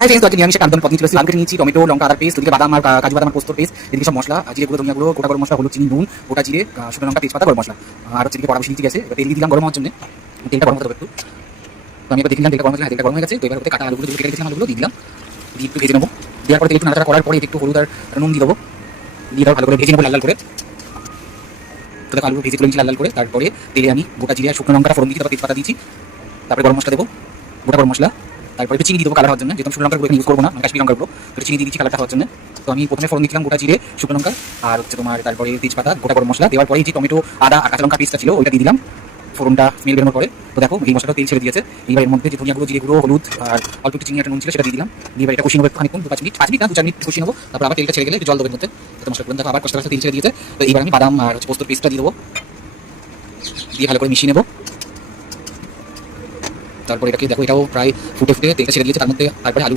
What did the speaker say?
Hi friends, তো আজকে নিরামিষের একদম পদ নিচ্ছি। আলু কেটে নিচ্ছি, টমেটো, লঙ্কা, আদার পেস্ট, ওদিকে বাদাম আর কাজু বাদাম আর পোস্তর পেস্ট, এদিকে সব মশলা, জিরে গুঁড়ো, ধনিয়া গুঁড়ো, গোটা গরম মশলা, হলুদ, চিনি, নুন, গোটা জিরে, শুকনো লঙ্কা, তেজপাতা, গরম মশলা, আর হচ্ছে এদিকে কড়া বসিয়ে দিচ্ছি গ্যাসে। তেল দিয়ে দিলাম গরম হওয়ার জন্য। তেলটা গরম হতে হবে একটু। তো আমি এবার দেখলাম তেলটা গরম হচ্ছে, তেলটা গরম হয়ে গেছে। তো এবার ওতে কাটা আলুগুলো যেগুলো কেটে রেখেছিলাম আলুগুলো দিয়ে দিলাম, দিয়ে একটু ভেজে নেবো। দেওয়ার পরে তেল একটু নাড়াচাড়া করার পরে একটু হলুদ আর নুন দিয়ে দেবো, দিয়ে ভালো করে ভেজে নেবো লাল লাল করে। তো দেখো আলু ভেজে তুলে নিচ্ছি লাল লাল করে। তারপরে তেলে আমি গোটা জিরে আর শুকনো লঙ্কা ফোড়ন দিচ্ছি, তারপর তেজপাতা দিচ্ছি, তারপরে গরম মশলা দেবো, গোটা গরম মশলা, তারপরে একটু চিনি দিয়ে দেবো কালার হওয়ার জন্য, যেহেতু শুকনো লঙ্কার গুঁড়ো ইউজ করবো না, কাশ্মীরি লঙ্কার গুঁড়ো, একটু চিনি দিয়ে দিচ্ছি কালারটা হওয়ার জন্য। তো আমি প্রথমে ফোড়ন দিচ্ছিলাম গোটা জিরে, শুকনো লঙ্কা আর হচ্ছে তোমার তারপরে তেজপাতা, গোটা গরম মশলা দেওয়ার পরে যে টমেটো, আদা আর কাঁচা লঙ্কা পেস্টটা ছিল ওইটা দিয়ে দিলাম ফোড়নটা স্মেল বেরোনোর পরে। তো দেখো এই মশলাটা তেল ছেড়ে দিয়েছে। এইবার এর মধ্যে যে ধনিয়া গুঁড়ো, জিরে গুঁড়ো, হলুদ আর অল্প একটু চিনি একটা নুন ছিল সেটা দিয়ে দিলাম। দিয়ে এবার এটা কষিয়ে নেবো একটু খানিকক্ষণ, 5 মিনিট না 2-4 মিনিট কষিয়ে নেবো। তারপর আবার তেলটা ছেড়ে গেলে একটু জল দেবো এর মধ্যে। তো মশলা দেখো আবার কষতে কষতে তেল ছেড়ে দিয়েছে। তো এবার আমি বাদাম আর হচ্ছে পোস্তর পেস্টটা দিয়ে দেবো, দিয়ে ভালো করে মিশিয়ে নেবো। তারপরে এটাকে দেখো এটাও প্রায় ফুটে ফুটে তেলটা ছেড়ে দিয়েছে, তার মধ্যে তারপরে আলু